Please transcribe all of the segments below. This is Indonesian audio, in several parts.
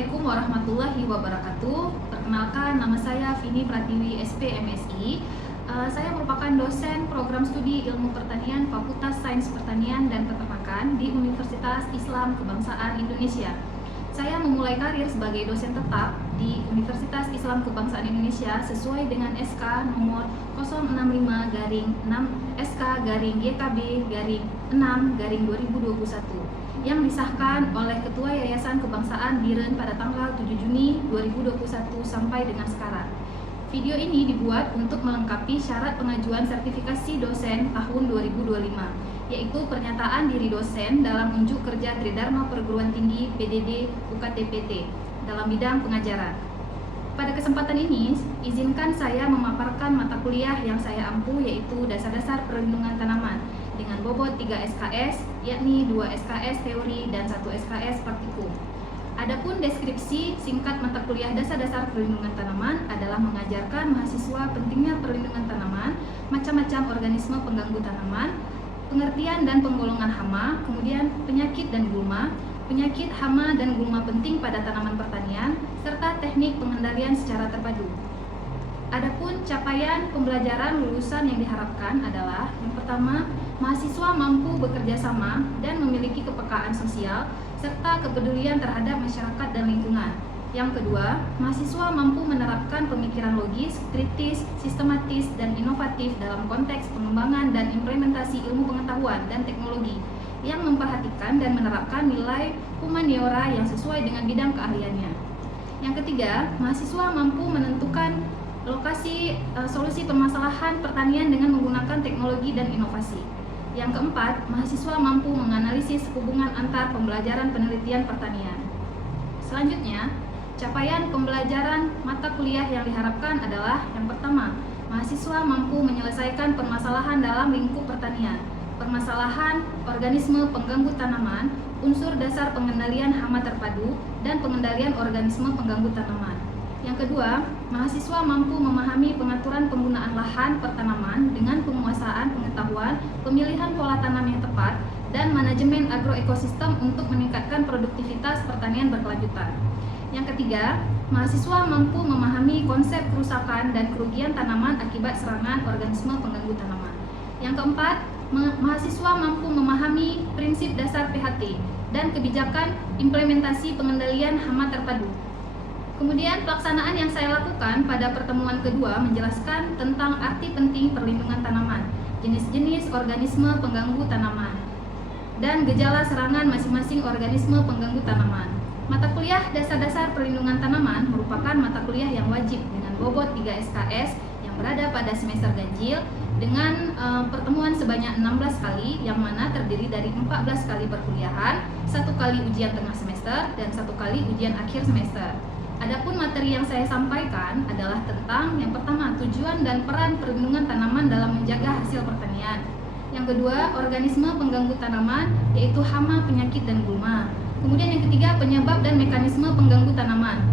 Assalamualaikum warahmatullahi wabarakatuh. Perkenalkan, nama saya Vini Pratiwi SP MSI. Saya merupakan dosen program studi Ilmu Pertanian Fakultas Sains Pertanian dan Peternakan di Universitas Islam Kebangsaan Indonesia. Saya memulai karir sebagai dosen tetap di Universitas Islam Kebangsaan Indonesia sesuai dengan SK nomor 065-SK-YKB-6-2021 yang disahkan oleh Ketua Yayasan Kebangsaan Biren pada tanggal 7 Juni 2021 sampai dengan sekarang. Video ini dibuat untuk melengkapi syarat pengajuan sertifikasi dosen tahun 2025, yaitu pernyataan diri dosen dalam unjuk kerja Tridharma Perguruan Tinggi PDD UKT-PT dalam bidang pengajaran. Pada kesempatan ini, izinkan saya memaparkan mata kuliah yang saya ampu, yaitu Dasar-Dasar Perlindungan Tanaman dengan bobot 3 SKS, yakni 2 SKS teori dan 1 SKS praktikum. Adapun deskripsi singkat mata kuliah Dasar-Dasar Perlindungan Tanaman adalah mengajarkan mahasiswa pentingnya perlindungan tanaman, macam-macam organisme pengganggu tanaman, pengertian dan penggolongan hama, kemudian penyakit dan gulma, penyakit, hama, dan gulma penting pada tanaman pertanian, serta teknik pengendalian secara terpadu. Adapun capaian pembelajaran lulusan yang diharapkan adalah yang pertama, mahasiswa mampu bekerja sama dan memiliki kepekaan sosial serta kepedulian terhadap masyarakat dan lingkungan. Yang kedua, mahasiswa mampu menerapkan pemikiran logis, kritis, sistematis, dan inovatif dalam konteks pengembangan dan implementasi ilmu pengetahuan dan teknologi yang memperhatikan dan menerapkan nilai humaniora yang sesuai dengan bidang keahliannya. Yang ketiga, mahasiswa mampu menentukan lokasi solusi permasalahan pertanian dengan menggunakan teknologi dan inovasi. Yang keempat, mahasiswa mampu menganalisis hubungan antar pembelajaran penelitian pertanian. Selanjutnya, capaian pembelajaran mata kuliah yang diharapkan adalah yang pertama, mahasiswa mampu menyelesaikan permasalahan dalam lingkup pertanian, permasalahan organisme pengganggu tanaman, unsur dasar pengendalian hama terpadu, dan pengendalian organisme pengganggu tanaman. Yang kedua, mahasiswa mampu memahami pengaturan penggunaan lahan pertanaman dengan penguasaan pengetahuan, pemilihan pola tanam yang tepat, dan manajemen agroekosistem untuk meningkatkan produktivitas pertanian berkelanjutan. Yang ketiga, mahasiswa mampu memahami konsep kerusakan dan kerugian tanaman akibat serangan organisme pengganggu tanaman. Yang keempat, mahasiswa mampu memahami prinsip dasar PHT dan kebijakan implementasi pengendalian hama terpadu. Kemudian pelaksanaan yang saya lakukan pada pertemuan kedua menjelaskan tentang arti penting perlindungan tanaman, jenis-jenis organisme pengganggu tanaman, dan gejala serangan masing-masing organisme pengganggu tanaman. Mata kuliah Dasar-Dasar Perlindungan Tanaman merupakan mata kuliah yang wajib dengan bobot 3 SKS yang berada pada semester ganjil dengan pertemuan sebanyak 16 kali, yang mana terdiri dari 14 kali perkuliahan, 1 kali ujian tengah semester, dan 1 kali ujian akhir semester. Adapun materi yang saya sampaikan adalah tentang yang pertama, tujuan dan peran perlindungan tanaman dalam menjaga hasil pertanian. Yang kedua, organisme pengganggu tanaman, yaitu hama, penyakit, dan gulma. Kemudian yang ketiga, penyebab dan mekanisme pengganggu tanaman.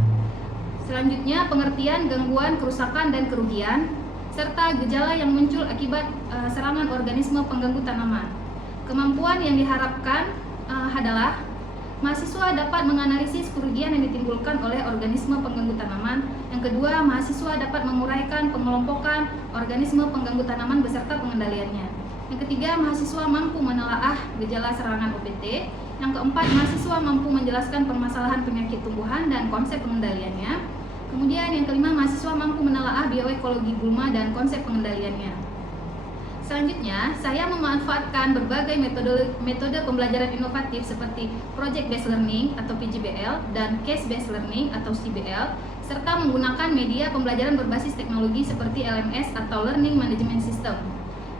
Selanjutnya, pengertian gangguan, kerusakan, dan kerugian, serta gejala yang muncul akibat serangan organisme pengganggu tanaman. Kemampuan yang diharapkan adalah mahasiswa dapat menganalisis kerugian yang ditimbulkan oleh organisme pengganggu tanaman. Yang kedua, mahasiswa dapat menguraikan pengelompokan organisme pengganggu tanaman beserta pengendaliannya. Yang ketiga, mahasiswa mampu menelaah gejala serangan OPT. Yang keempat, mahasiswa mampu menjelaskan permasalahan penyakit tumbuhan dan konsep pengendaliannya. Kemudian yang kelima, mahasiswa mampu menelaah bioekologi gulma dan konsep pengendaliannya. Selanjutnya, saya memanfaatkan berbagai metode pembelajaran inovatif seperti Project Based Learning atau PJBL dan Case Based Learning atau CBL, serta menggunakan media pembelajaran berbasis teknologi seperti LMS atau Learning Management System.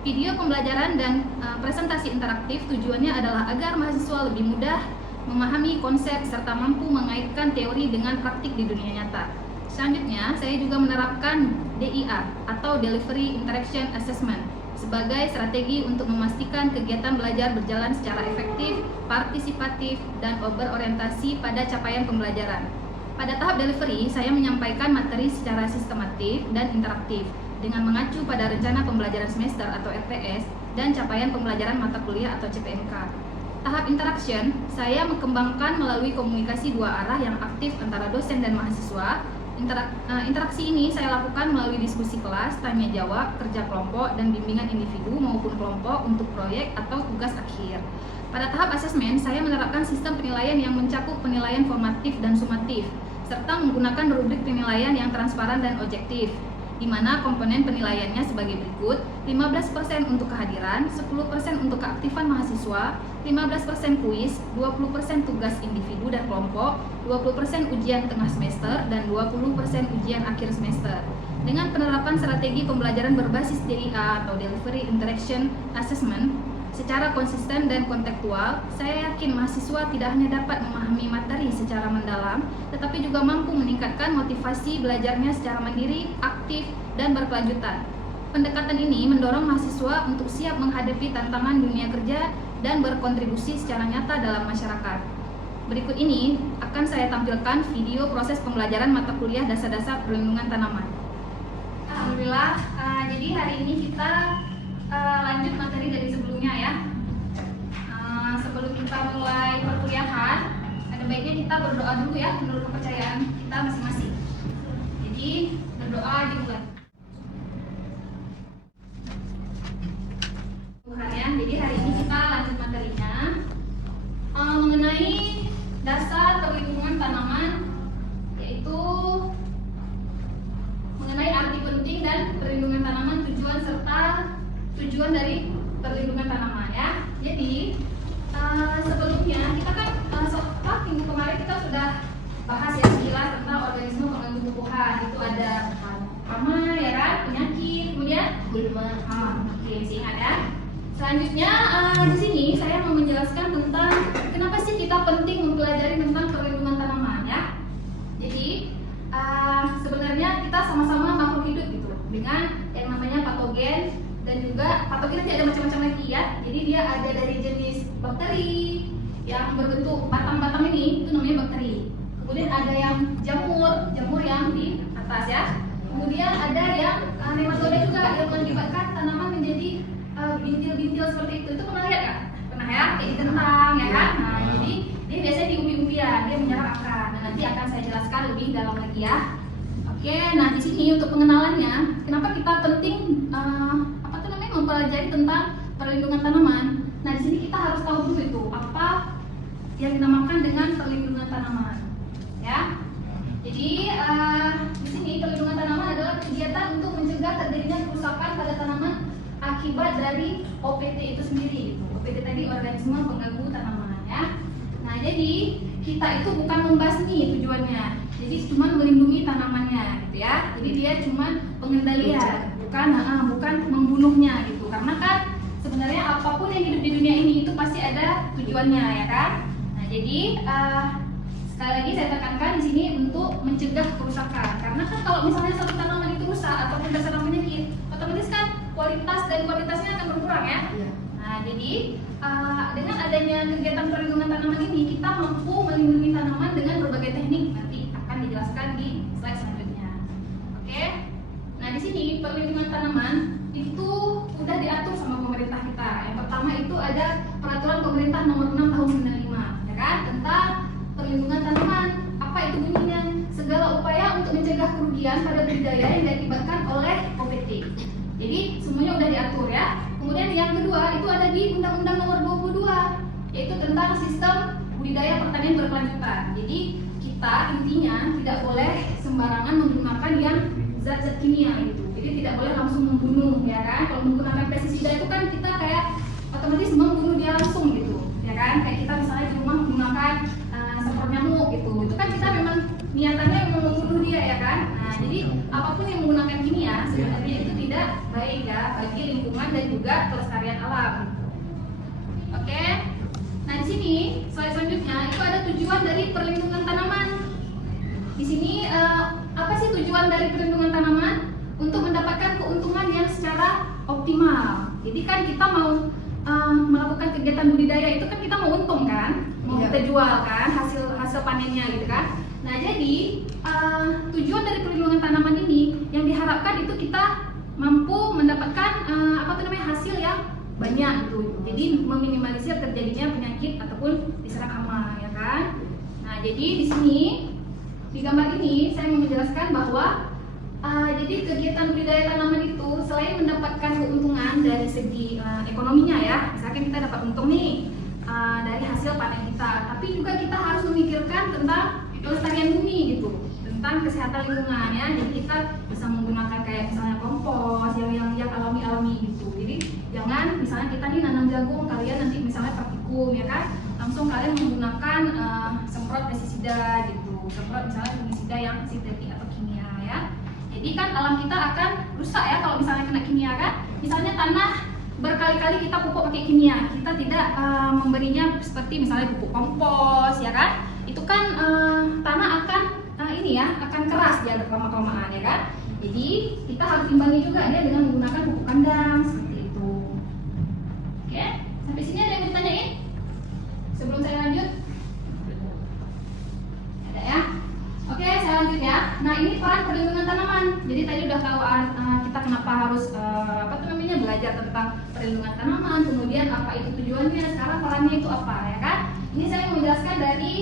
Video pembelajaran dan presentasi interaktif tujuannya adalah agar mahasiswa lebih mudah memahami konsep serta mampu mengaitkan teori dengan praktik di dunia nyata. Selanjutnya, saya juga menerapkan DIA atau Delivery Interaction Assessment sebagai strategi untuk memastikan kegiatan belajar berjalan secara efektif, partisipatif, dan berorientasi pada capaian pembelajaran. Pada tahap delivery, saya menyampaikan materi secara sistematif dan interaktif dengan mengacu pada rencana pembelajaran semester atau RPS dan capaian pembelajaran mata kuliah atau CPMK. tahap interaction, saya mengembangkan melalui komunikasi dua arah yang aktif antara dosen dan mahasiswa. Interaksi ini saya lakukan melalui diskusi kelas, tanya jawab, kerja kelompok, dan bimbingan individu maupun kelompok untuk proyek atau tugas akhir. Pada tahap asesmen, saya menerapkan sistem penilaian yang mencakup penilaian formatif dan sumatif, serta menggunakan rubrik penilaian yang transparan dan objektif, di mana komponen penilaiannya sebagai berikut: 15% untuk kehadiran, 10% untuk keaktifan mahasiswa, 15% kuis, 20% tugas individu dan kelompok, 20% ujian tengah semester, dan 20% ujian akhir semester. Dengan penerapan strategi pembelajaran berbasis DIA atau Delivery Interaction Assessment secara konsisten dan kontekstual, saya yakin mahasiswa tidak hanya dapat memahami materi secara mendalam, tetapi juga mampu meningkatkan motivasi belajarnya secara mandiri, aktif, dan berkelanjutan. Pendekatan ini mendorong mahasiswa untuk siap menghadapi tantangan dunia kerja dan berkontribusi secara nyata dalam masyarakat. Berikut ini akan saya tampilkan video proses pembelajaran mata kuliah dasar-dasar perlindungan tanaman. Alhamdulillah, jadi hari ini kita lanjut materi dari sebelumnya ya. Sebelum kita mulai perkuliahan, ada baiknya kita berdoa dulu ya menurut kepercayaan kita masing-masing. Jadi berdoa dimulai. Tuhan ya. Jadi hari ini kita lanjut materinya mengenai dasar perlindungan tanaman, yaitu mengenai arti penting dan perlindungan tanaman, tujuan serta tujuan dari perlindungan tanaman ya. Jadi sebelumnya kita kan minggu kemarin kita sudah bahas ya sekilas tentang organisme pengganggu tumbuhan. Itu ada hama ya kan, penyakit, kemudian gulma. Oke, masih ingat ya. Selanjutnya di sini saya mau menjelaskan tentang kenapa sih kita penting mempelajari tentang perlindungan tanaman ya. Jadi sebenarnya kita sama-sama makhluk hidup gitu dengan yang namanya patogen, dan juga patogen nanti ada macam-macam lagi ya. Jadi dia ada dari jenis bakteri yang berbentuk batang-batang ini, itu namanya bakteri. Kemudian ada yang jamur yang di atas ya. Kemudian ada yang nematoda juga yang mengakibatkan tanaman menjadi bintil-bintil seperti itu. Itu pernah lihat nggak? Pernah ya? Kayak di kentang ya kan? Nah, jadi dia biasanya di umbi-umbian, dia menyerang akar. Nah, nanti akan saya jelaskan lebih dalam lagi ya. Oke, nah di sini untuk pengenalannya, kenapa kita penting mempelajari tentang perlindungan tanaman. Nah, di sini kita harus tahu dulu itu apa yang dinamakan dengan perlindungan tanaman. Ya. Jadi di sini perlindungan tanaman adalah kegiatan untuk mencegah terjadinya kerusakan pada tanaman akibat dari OPT itu sendiri. OPT tadi organisme pengganggu tanaman ya. Nah, jadi kita itu bukan membasmi tujuannya. Jadi cuma melindungi tanamannya gitu ya. Jadi dia cuma pengendalian, bukan membunuhnya gitu. Karena kan sebenarnya apapun yang hidup di dunia ini itu pasti ada tujuannya ya kan. Nah, jadi sekali lagi saya tekankan di sini untuk mencegah kerusakan. Karena kan kalau misalnya satu tanaman itu rusak ataupun terserang penyakit, otomatis kan kualitas dan kuantitasnya akan berkurang ya. Nah, jadi dengan adanya kegiatan perlindungan tanaman ini, kita mampu melindungi tanaman dengan berbagai teknik. Nanti akan dijelaskan di slide selanjutnya. Oke. Nah, di sini perlindungan tanaman itu udah diatur sama pemerintah kita. Yang pertama itu ada peraturan pemerintah nomor 6 tahun 95 ya kan, tentang perlindungan tanaman. Apa itu bunyinya? Segala upaya untuk mencegah kerugian pada budidaya yang diakibatkan oleh OPT. Jadi semuanya udah diatur ya. Kemudian yang kedua itu ada di Undang-Undang nomor 22, yaitu tentang sistem budidaya pertanian berkelanjutan. Jadi kita intinya tidak boleh sembarangan menggunakan yang zat-zat kimia gitu. Jadi tidak boleh langsung membunuh ya kan. Kalau menggunakan pestisida itu kan kita kayak otomatis membunuh dia langsung gitu ya kan. Kayak kita misalnya di rumah menggunakan semprot nyamuk gitu. Itu kan kita memang niatannya memang membunuh dia ya kan. Nah, jadi apapun yang menggunakan kimia sebenarnya itu tidak baik ya bagi lingkungan dan juga kelestarian alam. Oke. Nah, di sini slide selanjutnya itu ada tujuan dari perlindungan tanaman. Di sini apa sih tujuan dari perlindungan tanaman? Untuk mendapatkan keuntungan yang secara optimal. Jadi kan kita mau melakukan kegiatan budidaya itu kan kita mau untung kan, mau kita jual kan hasil panennya gitu kan. Nah, jadi tujuan dari perlindungan tanaman ini yang diharapkan itu kita mampu mendapatkan hasil yang banyak gitu. Jadi meminimalisir terjadinya penyakit ataupun diserang hama, ya kan? Nah, jadi di sini di gambar ini saya mau menjelaskan bahwa jadi kegiatan budidaya tanaman itu selain mendapatkan keuntungan dari segi ekonominya ya, misalkan kita dapat untung nih dari hasil panen kita, tapi juga kita harus memikirkan tentang kelestarian bumi gitu, tentang kesehatan lingkungan ya. Jadi kita bisa menggunakan kayak misalnya kompos yang alami gitu. Jadi jangan misalnya kita nih nanam jagung, kalian nanti misalnya praktikum ya kan, langsung kalian menggunakan semprot pestisida gitu, semprot misalnya pestisida yang sintetik atau kimia ya. Jadi kan alam kita akan rusak ya kalau misalnya kena kimia kan. Misalnya tanah berkali-kali kita pupuk pakai kimia, kita tidak memberinya seperti misalnya pupuk kompos ya kan. Itu kan tanah akan akan keras dia lama-kelamaan ya kan. Jadi kita harus imbangi juga dia dengan menggunakan pupuk kandang seperti itu. Oke, sampai sini ada yang mau ditanyain? Sebelum saya lanjut? Ada ya? Oke, saya lanjut ya. Nah, ini peran perlindungan tanaman. Jadi tadi udah tahu kita kenapa harus belajar tentang perlindungan tanaman, kemudian apa itu tujuannya, sekarang perannya itu apa ya kan? Ini saya mau menjelaskan dari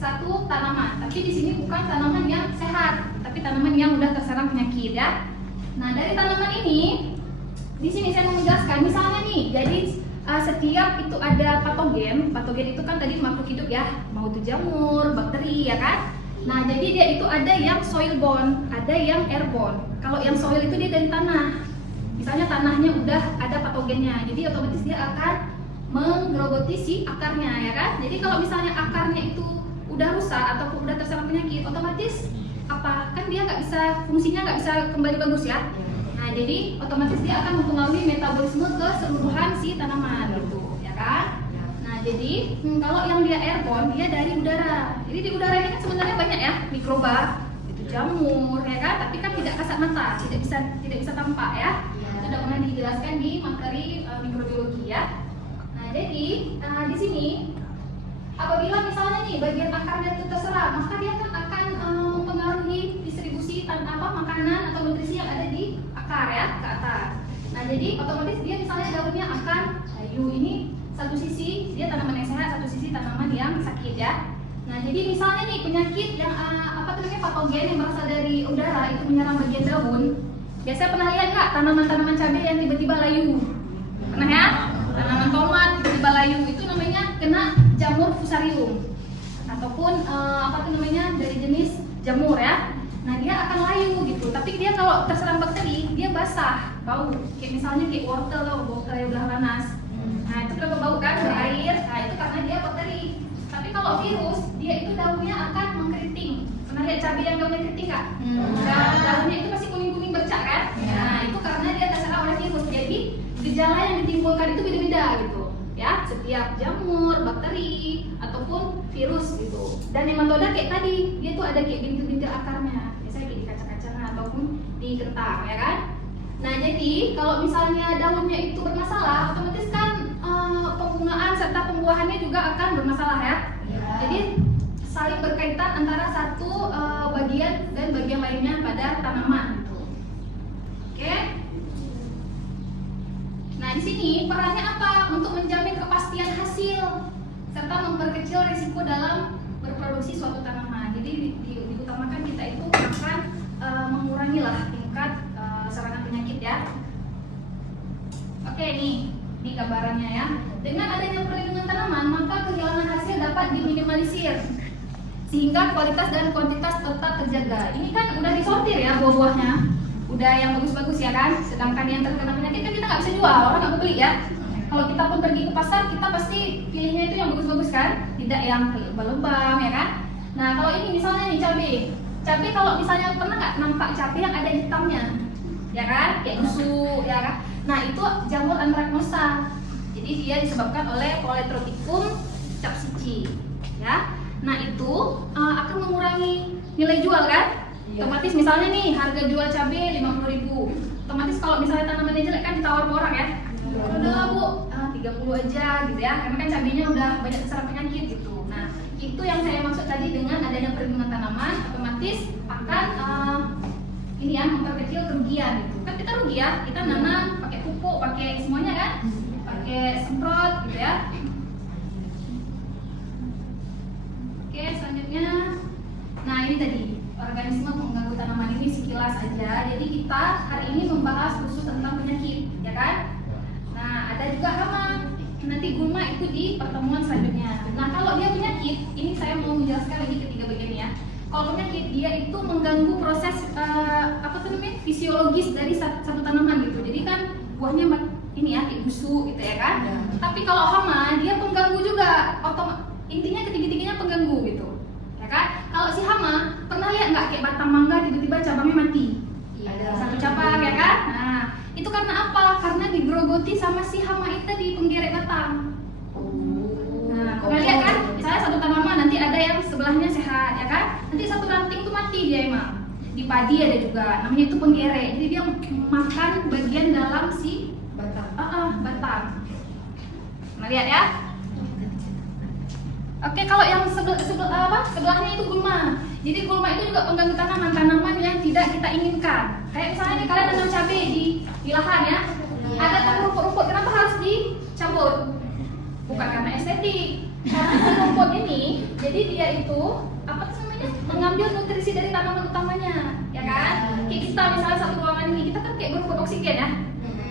satu tanaman, tapi di sini bukan tanaman yang sehat, tapi tanaman yang udah terserang penyakit ya. Nah, dari tanaman ini di sini saya mau menjelaskan misalnya nih, jadi setiap itu ada patogen itu kan tadi makhluk hidup ya, mau itu jamur, bakteri ya kan. Nah, jadi dia itu ada yang soil borne, ada yang airborne. Kalau yang soil itu dia dari tanah, misalnya tanahnya udah ada patogennya, jadi otomatis dia akan menggerogoti si akarnya ya kan. Jadi kalau misalnya akarnya itu udah rusak ataupun udah terserang penyakit, otomatis apa kan dia nggak bisa, fungsinya nggak bisa kembali bagus ya. Nah, jadi otomatis dia akan mempengaruhi metabolisme keseluruhan si tanaman gitu ya kan. Nah, jadi kalau yang dia airborne dia dari udara. Jadi di udara ini kan sebenarnya banyak ya mikroba, itu jamur ya kan, tapi kan tidak kasat mata, tidak bisa tampak ya. Itu sudah pernah dijelaskan di materi mikrobiologi ya. Nah, jadi di sini apabila misalnya nih bagian akarnya itu terserang, maka dia kan akan mempengaruhi distribusi makanan atau nutrisi yang ada di akar ya ke atas. Nah, jadi otomatis dia misalnya daunnya akan layu. Ini satu sisi dia tanaman yang sehat, satu sisi tanaman yang sakit ya. Nah, jadi misalnya nih penyakit yang patogen yang berasal dari udara itu menyerang bagian daun. Biasanya pernah lihat nggak tanaman-tanaman cabai yang tiba-tiba layu? Pernah ya? Tanaman tomat tiba-tiba layu, itu namanya kena jamur fusarium ataupun dari jenis jamur ya. Nah, dia akan layu gitu, tapi dia kalau terserang bakteri dia basah, bau. Kayak misalnya kayak wortel yang udah panas. Nah, itu kenapa bau kan, berair. Nah, itu karena dia bakteri. Tapi kalau virus, dia itu daunnya akan mengkeriting. Pernah lihat cabai yang daunnya keriting nggak? Daunnya itu pasti kuning-kuning bercak kan? Nah, itu karena dia terserang oleh virus. Jadi gejala yang ditimbulkan itu beda-beda gitu ya, setiap jamur, bakteri ataupun virus gitu. Dan nematoda kayak tadi, dia tuh ada kayak bintil-bintil akarnya, biasanya kayak di kaca-kacang ataupun di kentang ya kan. Nah, jadi kalau misalnya daunnya itu bermasalah, otomatis kan pembungaan serta pembuahannya juga akan bermasalah ya. Jadi saling berkaitan antara satu bagian dan bagian lainnya pada tanaman gitu. Oke. Nah, di sini perannya apa? Untuk menjamin kepastian hasil serta memperkecil risiko dalam berproduksi suatu tanaman. Jadi diutamakan kita itu akan mengurangi tingkat serangan penyakit ya. Oke, nih di gambarannya ya. Dengan adanya perlindungan tanaman, maka kehilangan hasil dapat diminimalisir sehingga kualitas dan kuantitas tetap terjaga. Ini kan udah disortir ya buah-buahnya, udah yang bagus-bagus ya kan. Sedangkan yang terkena penyakit kan kita nggak bisa jual, orang nggak mau beli ya. Kalau kita pun pergi ke pasar, kita pasti pilihnya itu yang bagus-bagus kan, tidak yang lebam ya kan. Nah, kalau ini misalnya nih cabai kalau misalnya pernah nggak nampak cabai yang ada hitamnya, ya kan, kayak busuk ya kan. Nah, itu jamur Anthracnosa. Jadi dia disebabkan oleh Polytrophicum capsicum ya. Nah, itu akan mengurangi nilai jual kan. Otomatis misalnya nih harga jual cabai 50.000. Otomatis kalau misalnya tanamannya jelek kan ditawar ke orang ya. Udah Bu, 30 aja gitu ya. Karena kan cabainya udah banyak terserang penyakit gitu. Nah, itu yang saya maksud tadi dengan adanya perlindungan tanaman, otomatis akan memperkecil kerugian gitu. Kan kita rugi ya, kita nanam pakai pupuk, pakai semuanya kan, pakai semprot gitu ya. selanjutnya, nah ini tadi organisme mengganggu tanaman ini sekilas aja. Jadi kita hari ini membahas khusus tentang penyakit, ya kan? Nah ada juga hama. Nanti gulma itu di pertemuan selanjutnya. Nah kalau dia penyakit, ini saya mau menjelaskan lagi ketiga bagian ya. Kalau penyakit dia itu mengganggu proses fisiologis dari satu tanaman gitu. Jadi kan buahnya ini ya kayak busuk gitu ya kan. Tapi kalau hama dia pengganggu juga. Intinya ketiga-tiganya pengganggu gitu. Ya kan? Kalau si hama pernah lihat nggak kayak batang mangga tiba-tiba cabangnya mati? Ada satu cabang ya kan? Nah, itu karena apa? Karena digerogoti sama si hama itu di penggeret batang. Nah, pernah lihat kan? Misalnya satu tanaman nanti ada yang sebelahnya sehat ya kan? Nanti satu ranting tuh mati dia emang. Di padi ada juga, namanya itu penggeret. Jadi dia makan bagian dalam si batang. Pernah lihat ya? Oke, kalau yang sebelahnya itu gulma. Jadi gulma itu juga pengganggu tanaman yang tidak kita inginkan. Kayak misalnya nih kalian nanam cabai di lahan ya. Ada rumput-rumput, kenapa harus dicabut? Bukan karena estetik. Karena rumput ini, jadi dia itu mengambil nutrisi dari tanaman utamanya, ya kan? Kayak kita misalnya satu ruangan ini, kita kan kayak berebut oksigen ya.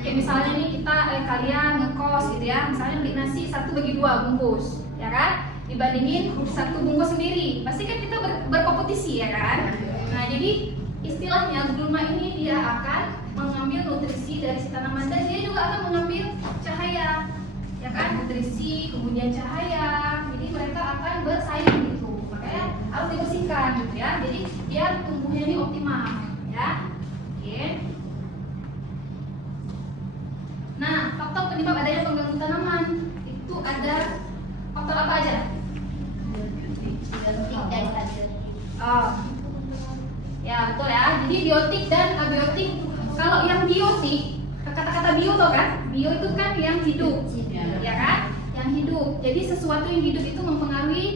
Kayak misalnya nih kita kalian ngekos gitu ya, misalnya beli nasi 1/2 bungkus, ya kan? Dibandingin 1 bungkus sendiri, pasti kan kita berkompetisi ya kan? Nah jadi istilahnya gulma ini dia akan mengambil nutrisi dari si tanaman dan dia juga akan mengambil cahaya, ya kan? Nutrisi kemudian cahaya, jadi mereka akan bersaing gitu, makanya harus dibersihkan gitu ya. Jadi biar tumbuhnya ini optimal, ya. Oke. Nah faktor penyebab adanya pengganggu tanaman itu ada faktor apa aja? Biotik dan abiotik. Oh, ya betul ya. Jadi biotik dan abiotik. Kalau yang biotik, kata-kata bio tau kan? Bio itu kan yang hidup, ya kan? Yang hidup. Jadi sesuatu yang hidup itu mempengaruhi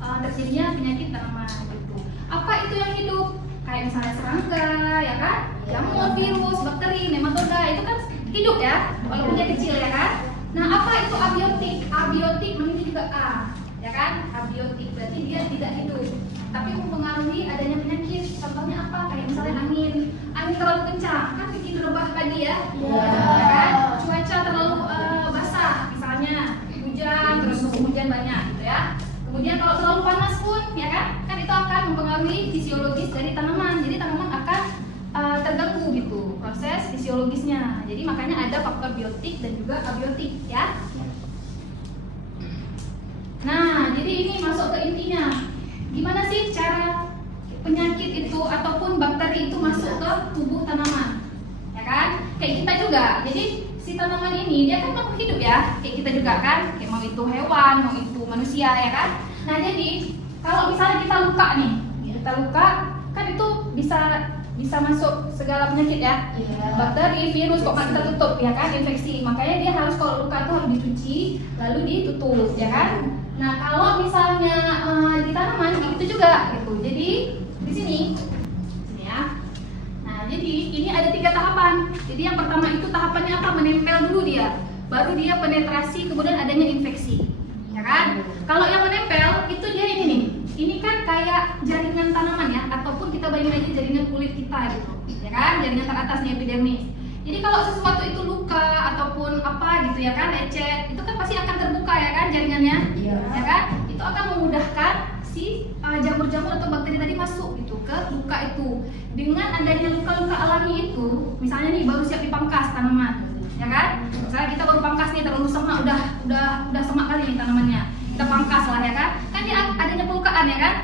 terjadinya penyakit tanaman gitu. Apa itu yang hidup? Kayak misalnya serangga, ya kan? Jamur, virus, bakteri, nematoda itu kan hidup ya, walaupun dia kecil ya kan? Nah apa itu abiotik? Abiotik namanya juga A, ya kan? Abiotik berarti dia tidak hidup, tapi mempengaruhi adanya penyakit. Contohnya apa? Kayak misalnya angin terlalu kencang, kan bikin rebah padi ya, ya kan? Cuaca terlalu basah, misalnya hujan terus hujan banyak gitu ya. Kemudian kalau terlalu panas pun, ya kan itu akan mempengaruhi fisiologis dari tanaman. Jadi tanaman akan terganggu gitu proses fisiologisnya. Jadi makanya ada faktor biotik dan juga abiotik ya. Nah, jadi ini masuk ke intinya. Gimana sih cara penyakit itu ataupun bakteri itu masuk ke tubuh tanaman? Ya kan? Kayak kita juga. Jadi si tanaman ini dia kan makhluk hidup ya. Kayak kita juga kan. Kayak mau itu hewan, mau itu manusia ya kan. Nah, jadi kalau misalnya kita luka nih, kita luka kan itu bisa masuk segala penyakit ya, bakteri, virus, kok kita tutup ya kan, infeksi. Makanya dia harus kalau luka itu harus dicuci lalu ditutup ya kan. Nah kalau misalnya di tanaman itu juga gitu. Jadi di sini ya. Nah jadi ini ada 3 tahapan. Jadi yang pertama itu tahapannya apa? Menempel dulu dia, baru dia penetrasi, kemudian adanya infeksi ya kan. Kalau yang menempel itu dia ini nih. Ini kan kayak jaringan tanaman ya, ataupun kita bayangin aja jaringan kulit kita gitu, ya kan, jaringan teratasnya epidermis. Jadi kalau sesuatu itu luka ataupun apa gitu ya kan, lecet, itu kan pasti akan terbuka ya kan jaringannya, ya kan, itu akan memudahkan si jamur-jamur atau bakteri tadi masuk gitu ke luka itu. Dengan adanya luka-luka alami itu, misalnya nih baru siap dipangkas tanaman, ya kan, misalnya kita baru pangkas nih terlalu semak, udah semak kali nih tanamannya. Kita pangkas lah ya kan dia adanya pelukaan ya kan,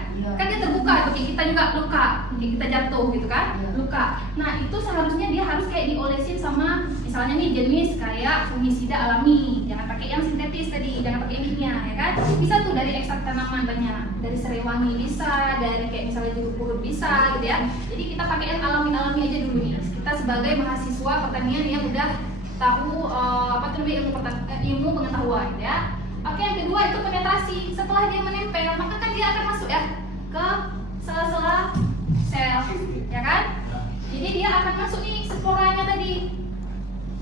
kan dia terbuka tuh, kayak kita juga luka, kayak kita jatuh gitu kan, luka. Nah itu seharusnya dia harus kayak diolesin sama misalnya nih jenis kayak fungisida alami, jangan pakai yang sintetis tadi, jangan pakai kimia ya kan. Bisa tuh dari ekstrak tanaman banyak, dari serai wangi bisa, dari kayak misalnya jeruk purut bisa gitu ya. Jadi kita pakai yang alami-alami aja dulu nih. Kita sebagai mahasiswa pertanian yang udah tahu ilmu pengetahuan gitu ya. Oke, yang kedua itu penetrasi. Setelah dia menempel, maka kan dia akan masuk ya ke sela-sela sel, ya kan? Jadi dia akan masuk nih sporanya tadi.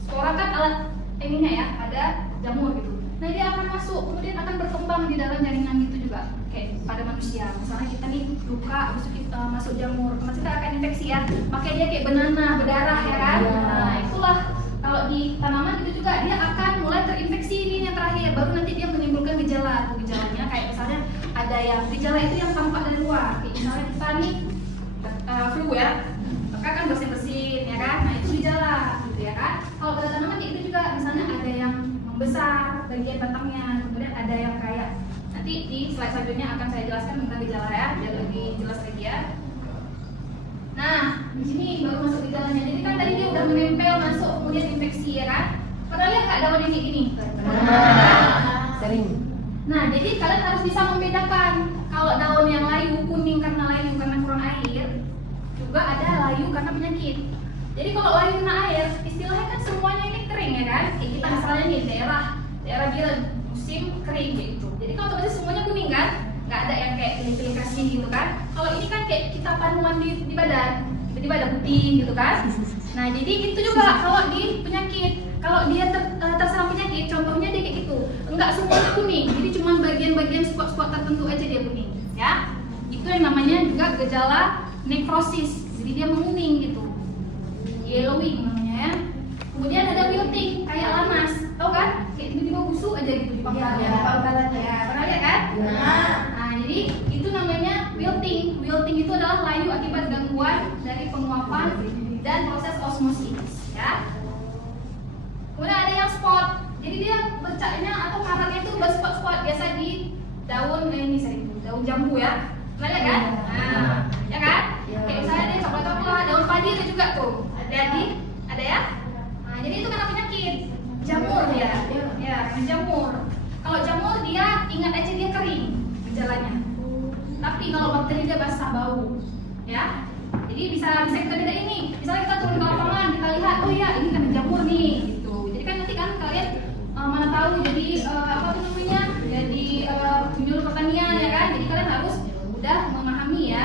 Spora kan alat ininya ya, ada jamur gitu. Nah dia akan masuk, kemudian akan berkembang di dalam jaringan gitu juga. juga kayak pada manusia. Misalnya kita nih luka, habis itu kita masuk jamur, otomatis kita akan infeksi ya. Makanya dia kayak benana, berdarah ya kan. Nah itulah kalau di tanaman itu juga dia akan mulai terinfeksi ini yang terakhir, baru nanti dia menimbulkan gejala. Gejalanya kayak misalnya ada yang gejala itu yang tampak dari luar, kayak misalnya kita nih flu ya, maka kan bersin-bersin ya kan. Nah itu gejala gitu ya kan. Kalau pada tanaman itu juga misalnya ada yang membesar bagian batangnya, kemudian ada yang kayak nanti di slide selanjutnya akan saya jelaskan tentang gejala ya, biar lebih jelas lagi ya. Nah di sini baru masuk gejalanya. Jadi kan tadi dia udah menempel masuk kemudian infeksi ya kan. Pernah lihat nggak daun yang kayak gini? Sering. Nah jadi kalian harus bisa membedakan kalau daun yang layu kuning karena layu karena kurang air, juga ada layu karena penyakit. Jadi kalau layu kena air, istilahnya kan semuanya ini kering ya kan? Kayak kita misalnya nih daerah dia musim kering gitu. Jadi kalau otomatis semuanya kuning kan? Nggak ada yang kayak pilih-pilih kasih gitu kan? Kalau ini kan kayak kita panuan di badan, tiba-tiba ada putih gitu kan? Nah jadi itu juga kalau di penyakit, kalau dia terserang penyakit, contohnya dia kayak gitu, enggak semuanya kuning, jadi cuma bagian-bagian spot-spot tertentu aja dia kuning, ya. Itu yang namanya juga gejala nekrosis, jadi dia menguning gitu, yellowing namanya ya. Kemudian ada wilting, kayak lanas, tau kan? Kayak tiba-tiba busuk aja gitu di pangkalan. Ya, pangkalannya. Ya, pernah lihat kan? Ya. Nah, jadi itu namanya wilting. Wilting itu adalah layu akibat gangguan dari penguapan dan proses osmosis, ya. Kemudian ada yang spot, jadi dia bercaknya atau karatnya itu berspot-spot, biasa di daun daun jambu ya, pernah lihat kan? Nah, ya kan? Kayak misalnya dia coklat-coklat, daun padi itu juga tuh, ada ya? Nah, jadi itu karena penyakit jamur ya, karena jamur. Kalau jamur dia ingat aja dia kering gejalanya, tapi kalau bakteri dia basah bau, ya. Jadi bisa kita beda ini, misalnya kita turun ke lapangan, kita lihat, oh ya ini kan jamur nih, gitu. Jadi kan nanti kan kalian mana tahu jadi apa tuh namanya, jadi penyuluh pertanian ya kan. Jadi kalian harus udah memahami ya,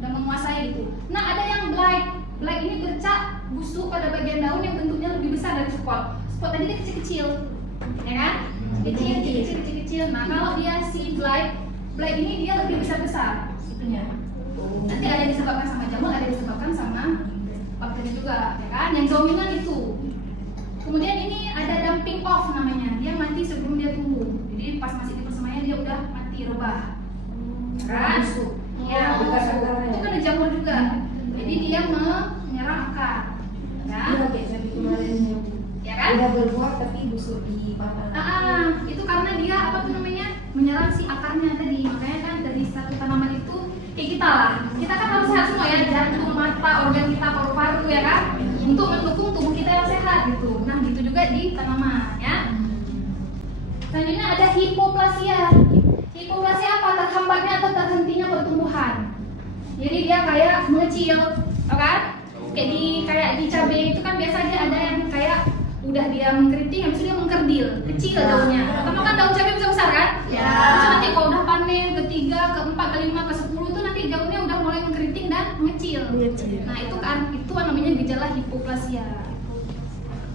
udah menguasai itu. Nah ada yang blight ini bercak busuk pada bagian daun yang bentuknya lebih besar dari spot. Spot tadi dia kecil-kecil, ya kan? Kecil-kecil. Nah kalau dia si blight ini dia lebih besar itunya. Nanti ada yang disebabkan sama jamur, ada yang disebabkan sama bakteri juga, ya kan? Yang dominan itu. Kemudian ini ada dumping off namanya, dia mati sebelum dia tumbuh. Jadi pas masih di persemaian dia udah mati rebah, kan? Ya, itu kan ada jamur juga. Jadi dia menyerang akar, ya? Ya kan? Udah berbuah tapi busuk di batang. Itu karena dia apa tuh namanya, menyerang si akarnya tadi. Makanya kan dari satu tanaman itu kayak kita lah, kita kan harus sehat semua ya, jantung, mata, organ kita, paru-paru ya kan, untuk mendukung tubuh kita yang sehat gitu. Nah gitu juga di tanaman ya. Selanjutnya ada hipoplasia. Hipoplasia apa? Terhambatnya atau terhentinya pertumbuhan. Jadi dia kayak mengecil, tau kan? Kayak di cabai itu kan biasa dia ada yang kayak udah dia mengkeriting, habis itu dia mengkerdil, kecil daunnya. Pertama kan daun cabai besar kan? Ya. Terus nanti kalau udah panen ketiga, keempat, kelima, ke-10 itu nanti daunnya udah mulai mengkeriting dan mengecil. Nah itu kan itu namanya gejala hipoplasia.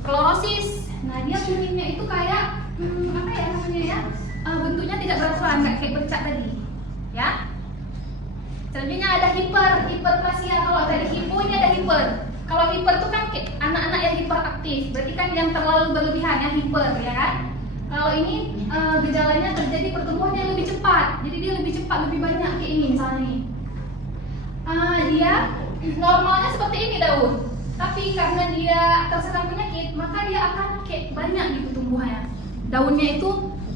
Klorosis, nah dia kuningnya itu kayak apa ya namanya ya? Bentuknya tidak beraturan, kayak bercak tadi, ya. Selanjutnya ada hiperplasia. Kalau tadi hipo ini ada hiper. Kalau hiper itu kan kayak anak-anak yang hiperaktif, berarti kan yang terlalu berlebihan ya, hiper ya kan. Kalau ini gejalanya terjadi pertumbuhan yang lebih cepat, jadi dia lebih cepat, lebih banyak kayak ini misalnya nih. Dia normalnya seperti ini daun, tapi karena dia terserang penyakit, maka dia akan kayak banyak gitu tumbuhannya. Daunnya itu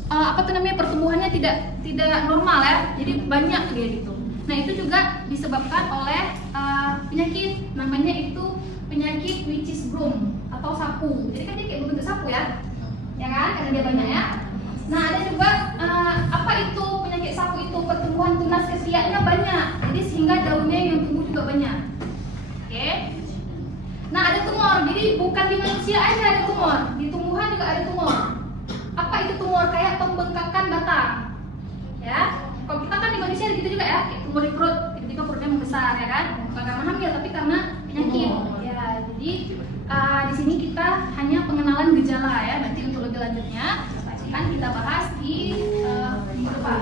apa tuh namanya, pertumbuhannya tidak normal ya, jadi banyak dia gitu. Nah itu juga disebabkan oleh penyakit, namanya itu penyakit witch's broom atau sapu. Jadi kan dia kayak berbentuk sapu ya kan, karena dia banyak ya. Nah ada juga apa itu penyakit sapu itu, pertumbuhan tunas ketiaknya banyak, jadi sehingga daunnya yang tumbuh juga banyak. Oke. Nah ada tumor, jadi bukan di manusia aja ada tumor, di tumbuhan juga ada tumor. Apa itu tumor? Kayak pembengkakan batang, ya. Kalau kita kan di manusia gitu juga ya, kayak tumor di perut, tiba-tiba perutnya membesar ya kan, bukan karena hamil tapi karena penyakit. Ya, jadi di sini kita hanya pengenalan gejala ya. Nanti untuk lebih lanjutnya akan kita bahas di minggu depan.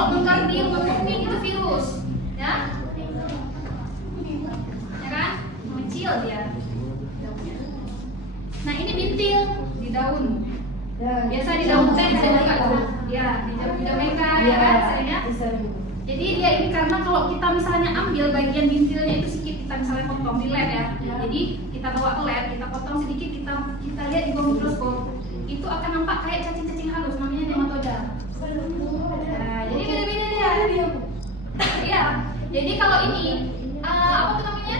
kalau mengkardium, mengkuning itu virus, ya, ya kan? Mengecil dia. Nah ini bintil di daun. Biasa di daun teh bisa juga tuh. Ya, di Jamaica ya kan seringnya. Jadi dia ini karena kalau kita misalnya ambil bagian bintilnya itu sedikit, kita misalnya potong di lab ya. Jadi kita bawa ke lab, kita potong sedikit, kita lihat di bawah mikroskop, itu akan nampak kayak cacing-cacing halus, namanya nematoda. Nah, jadi beda-beda dia. Iya. Jadi kalau ini apa tuh namanya?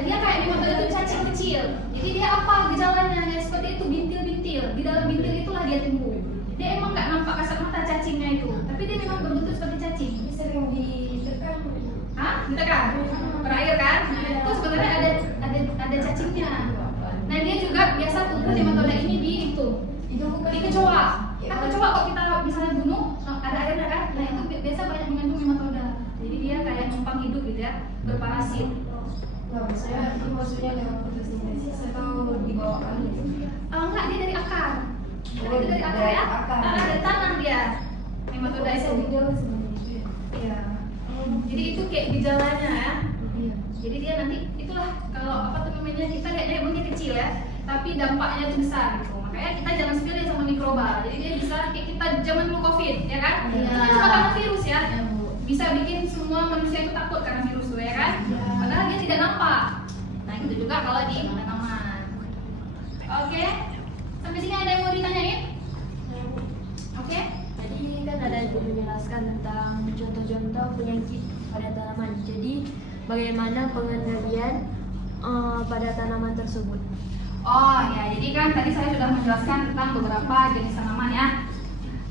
Dia kayak nematoda itu cacing kecil. Jadi dia apa gejalanya? Ya, seperti itu bintil-bintil. Di dalam bintil itulah dia tumbuh. Dia emang nggak nampak kasat mata cacingnya itu, tapi dia memang berbentuk seperti cacing. Sering ditekan. Hah? Ditekan? Berair kan? Nah, itu sebenarnya ada cacingnya. Nah dia juga biasa tumbuh nematoda ini di itu. Di kecoa. Kan kecoa kok kita misalnya bunuh, ada airnya kan? Nah itu biasa banyak mengandung nematoda. Jadi dia kayak numpang hidup gitu ya, berparasit. Nah, maksudnya lewat fotosintesis atau dibawakan gitu? Enggak, dia dari akar. Itu dari akar ya? Dari tanah dia. Nematoda itu. Iya. Jadi itu kayak gejalanya ya. Jadi dia nanti itulah kalau apa tuh namanya, kita lihatnya emangnya kecil ya, tapi dampaknya itu besar gitu. Makanya kita jangan sepele sama mikroba. Jadi dia bisa kayak kita zaman dulu COVID ya kan? Itu kan cuma karena virus ya. Bisa bikin semua manusia itu takut karena virus itu ya kan? Padahal dia tidak nampak. Nah itu juga kalau di tanaman. Oke, sampai sini ada yang mau ditanyain? Oke. Tadi kan ada yang menjelaskan tentang contoh-contoh penyakit pada tanaman. Jadi bagaimana pengendalian pada tanaman tersebut? Oh ya, jadi kan tadi saya sudah menjelaskan tentang beberapa jenis tanaman ya.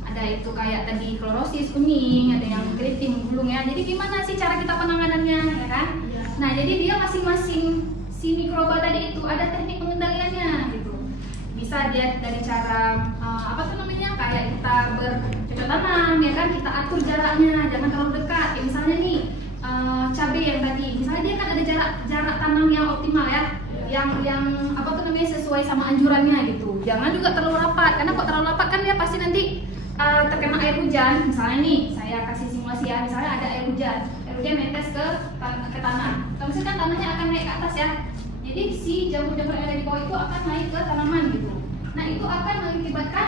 Ada itu kayak tadi klorosis kuning, ada yang keriting gulung ya. Jadi gimana sih cara kita penanganannya ya kan? Nah jadi dia masing-masing si mikroba tadi itu ada teknik pengendaliannya gitu. Bisa dia dari cara apa tuh namanya, kayak kita bercocok tanam ya kan, kita atur jaraknya jangan terlalu dekat. Ya, misalnya nih cabai yang tadi, misalnya dia kan ada jarak tanam yang optimal ya, yang apa tuh namanya sesuai sama anjurannya gitu. Jangan juga terlalu rapat, karena kok terlalu rapat kan dia pasti nanti terkena air hujan. Misalnya nih saya kasih simulasi ya, misalnya ada air hujan netes ke tanah, terus kan tanahnya akan naik ke atas ya. Jadi si jamur-jamur yang ada di bawah itu akan naik ke tanaman gitu. Nah itu akan mengakibatkan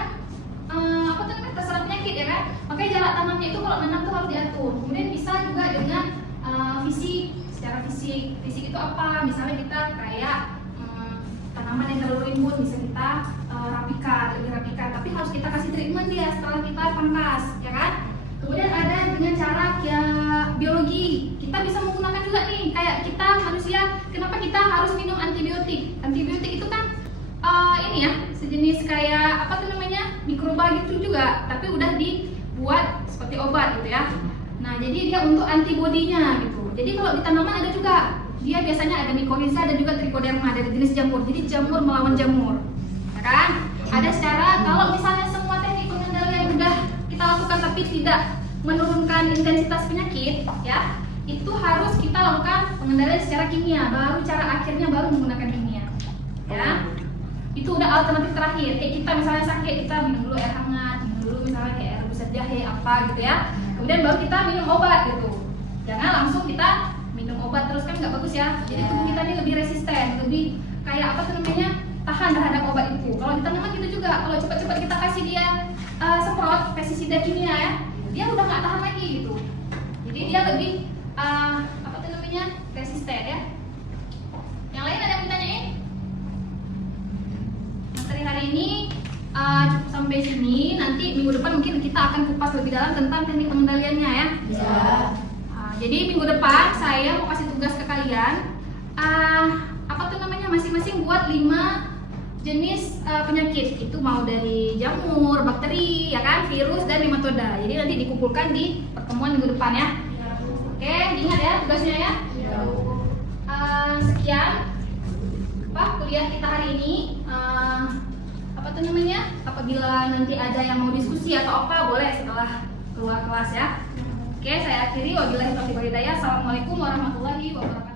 apa tuh namanya, terserap penyakit ya kan. Makanya jarak tanamnya itu kalau nanam tuh harus diatur. Kemudian bisa juga dengan fisik, secara fisik itu apa? Misalnya kita kayak tanaman yang terlalu rimbun bisa kita lebih rapikan, tapi harus kita kasih treatment dia setelah kita pangkas ya kan. Kemudian ada dengan cara ya biologi, kita bisa menggunakan juga nih kayak kita manusia, kenapa kita harus minum antibiotik? Antibiotik itu kan ini ya sejenis kayak apa tuh namanya, mikroba gitu juga, tapi udah dibuat seperti obat gitu ya. Nah jadi dia untuk antibodinya gitu. Jadi kalau di tanaman ada juga, dia biasanya ada mycorrhiza dan juga trichoderma dari jenis jamur. Jadi jamur melawan jamur, ya kan? Ada secara kalau misalnya semua teknik pengendalian udah kita lakukan tapi tidak menurunkan intensitas penyakit, ya itu harus kita lakukan pengendalian secara kimia. Baru cara akhirnya baru menggunakan kimia, ya. Itu udah alternatif terakhir. Kayak kita misalnya sakit, kita minum dulu air hangat, minum dulu misalnya kayak air rebus jahe apa gitu ya. Kemudian baru kita minum obat gitu. Jangan langsung kita minum obat terus, kan nggak bagus ya. Jadi tubuh kita ini lebih resisten, lebih kayak apa tuh namanya, tahan terhadap obat itu. Kalau di tanaman gitu juga, kalau cepat-cepat kita kasih dia semprot pestisida kimia ya, dia udah nggak tahan lagi gitu. Jadi dia lebih apa tuh namanya, resisten ya. Yang lain ada yang ditanyain? Materi hari ini cukup sampai sini. Nanti minggu depan mungkin kita akan kupas lebih dalam tentang teknik pengendaliannya ya. Bisa. Jadi minggu depan saya mau kasih tugas ke kalian, apa tuh namanya, masing-masing buat 5 jenis penyakit. Itu mau dari jamur, bakteri, ya kan, virus dan nematoda. Jadi nanti dikumpulkan di pertemuan minggu depan ya. Oke, diingat ya tugasnya ya. Sekian kuliah kita hari ini. Apa tuh namanya? Apabila nanti ada yang mau diskusi atau apa, boleh setelah keluar kelas ya. Oke, saya akhiri. Wabillahi taufiq wal hidayah. Assalamualaikum warahmatullahi wabarakatuh.